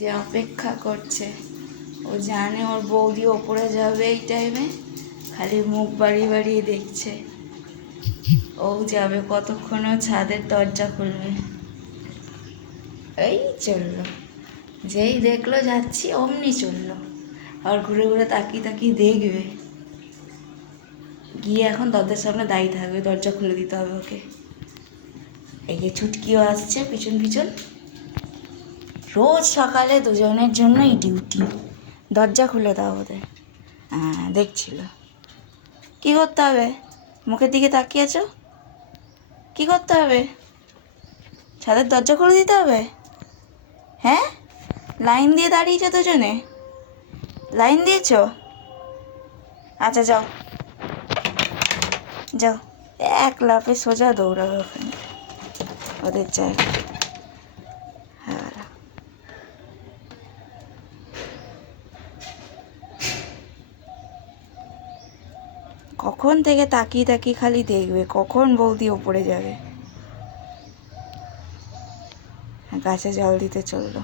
যে অপেক্ষা করছে, ও জানে ওর বৌদি ওপরে যাবে এই টাইমে, খালি মুখ বাড়িয়ে বাড়িয়ে দেখছে। ও যাবে কতক্ষণও ছাদের দরজা খুলবে। এই চললো, যেই দেখলো যাচ্ছি অমনি চললো, আর ঘুরে ঘুরে তাকিয়ে তাকিয়ে দেখবে, গিয়ে এখন দরজার সামনে দাঁড়িয়ে থাকবে, দরজা খুলে দিতে হবে ওকে। এই যে ছুটকিও আসছে পিছন পিছন। রোজ সকালে দুজনের জন্যই ডিউটি, দরজা খুলে দাও ওদের। হ্যাঁ দেখছিল, কী করতে হবে, মুখের দিকে তাকিয়েছ, কী করতে হবে, ছাদের দরজা খুলে দিতে হবে? হ্যাঁ, লাইন দিয়ে দাঁড়িয়েছো দুজনে, লাইন দিয়েছ? আচ্ছা যাও যাও, এক লাফে সোজা দৌড়াবে ওখানে ওদের জায়গা। হ্যাঁ, কখন থেকে তাকিয়ে তাকিয়ে খালি দেখবে কখন বৌদি ওপরে যাবে। গাছে জল দিতে চললো।